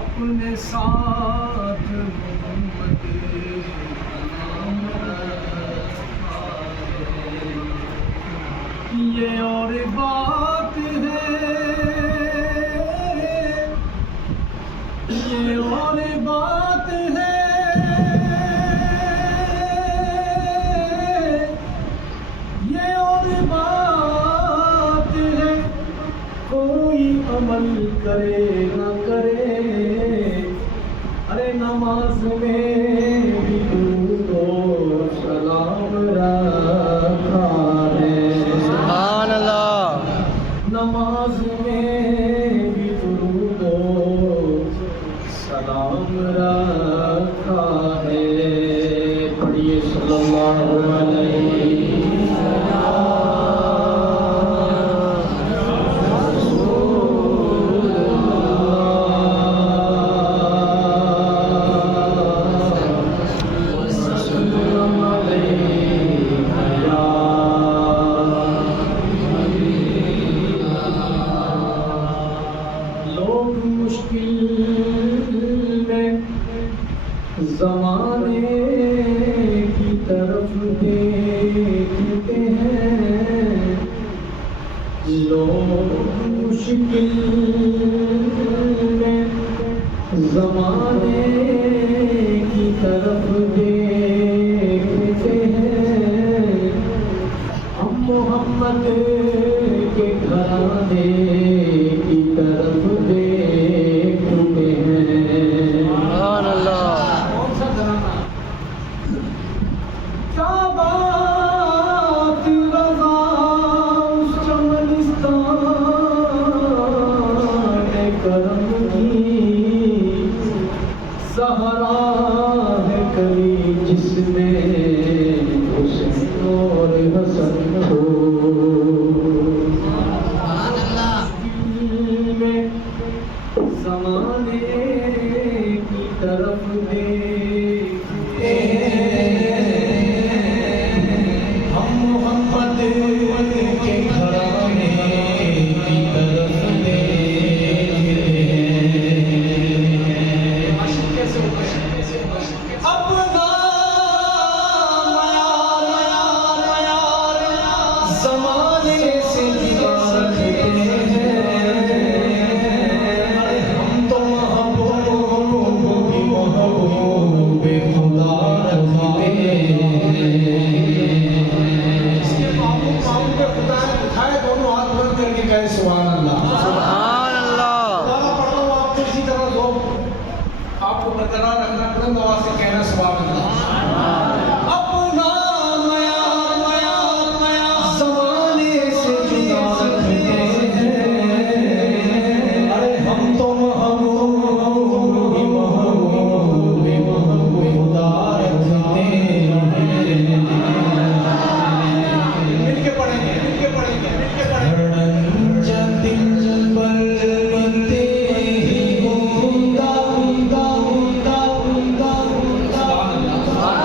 अपने साथ ये और बात है, ये और बात है, ये और बात है। कोई अमल करे न करे, अरे नमाज में भी तो सलाम रखा है। सुभान अल्लाह। नमाज में भी तो सलाम रखा है। पढ़िए सल्लल्लाहु अलैहि ज़माने की तरफ देखते हैं, लोग मुश्किल में ज़माने की तरफ देखते हैं। हम मोहम्मद के घराने की तरफ देखते हैं। सुभान अल्लाह। क्या बात रज़ा उस चमनिस्तान करम की, सहरा है कली जिसमें हुस्न और हसन हो। में ज़माने की तरफ देखते हैं, हम मोहम्मद के घराने की तरफ देखते हैं। अपना ज़माने से जुदा रखते हैं, हम तो महबूब खुदा रखते हैं। इसके मामूल पे खुदा ने उठाए दोनों हाथ बंद करके कहे सुभान अल्लाह। सुभान अल्लाह। दोबारा पढ़ लो आप इसी तरह दो, आपको बरकरार रखना, बुलंद आवाज से कहना सुभान अल्लाह। अपना ज़माने से जुदा रखते हैं, अरे हम तो महबूब खुदा रखते हैं। मिलके पढ़ेंगे, मिलके पढ़ेंगे, मिलके पढ़ेंगे। दिल बलते ही होगा, होगा, होगा, होगा, होगा।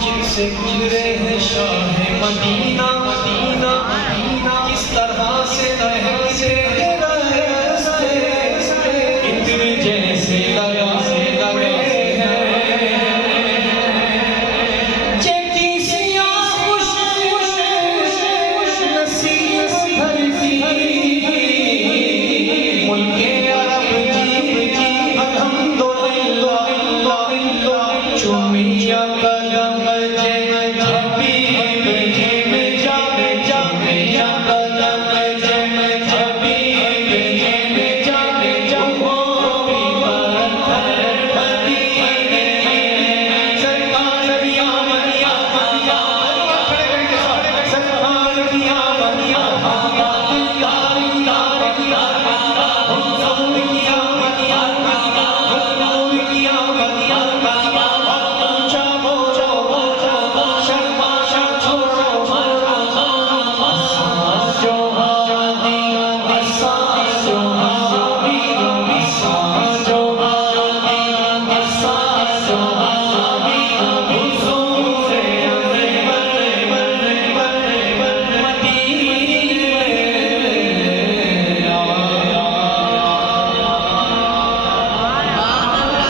जिनसे गुजरे हैं शाह मदीना।